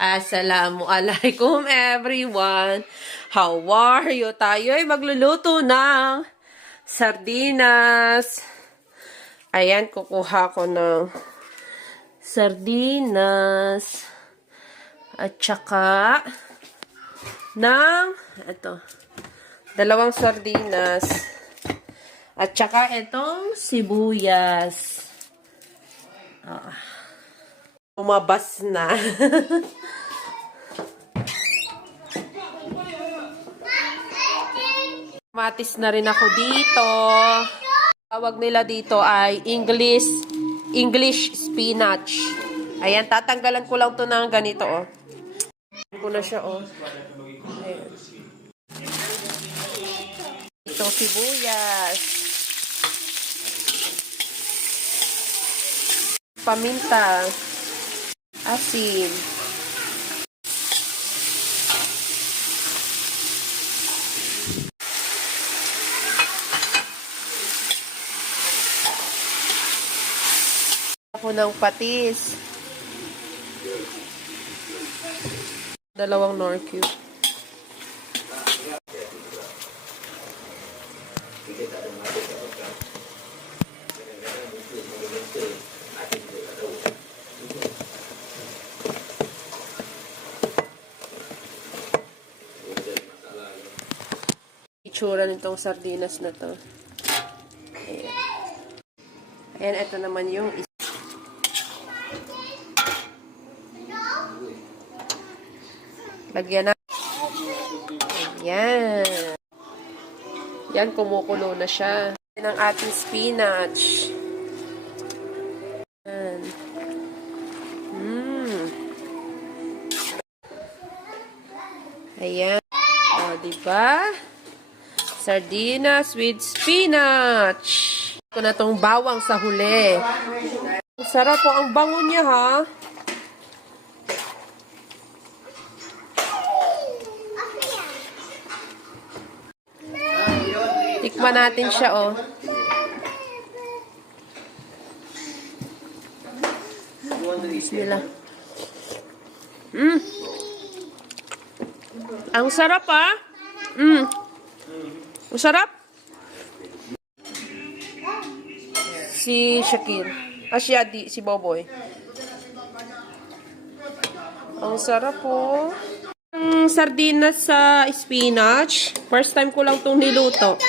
Assalamualaikum everyone. How are you? Tayo ay magluluto ng sardinas. Ayan, kukuha ko ng sardinas. At saka ng, dalawang sardinas. At saka itong sibuyas. Umabas na. Matis na rin ako dito. Tawag nila dito ay English spinach. Ayan, tatanggalan ko lang to ng ganito, oh. Ko na siya, oh. Ayan. Itong sibuyas. Paminta. Asin. Ako ng patis. Dalawang Knorr cube. Itsura nitong sardinas na to. Ayan. Ayan, ito naman yung lagyan na. Ayan. Yan, kumukulo na siya. Yan ang ating spinach. Ayan. Ayan. O, diba? Sardinas with spinach. Ito na tong bawang sa huli. Ang sarap po. Ang bango niya, ha? Tikman natin siya, oh. Bismillah. Ang sarap, ah. Ang sarap. Si Shakir. Si Adi, si Boboy. Ang sarap, oh. Sardinas sa spinach. First time ko lang itong niluto.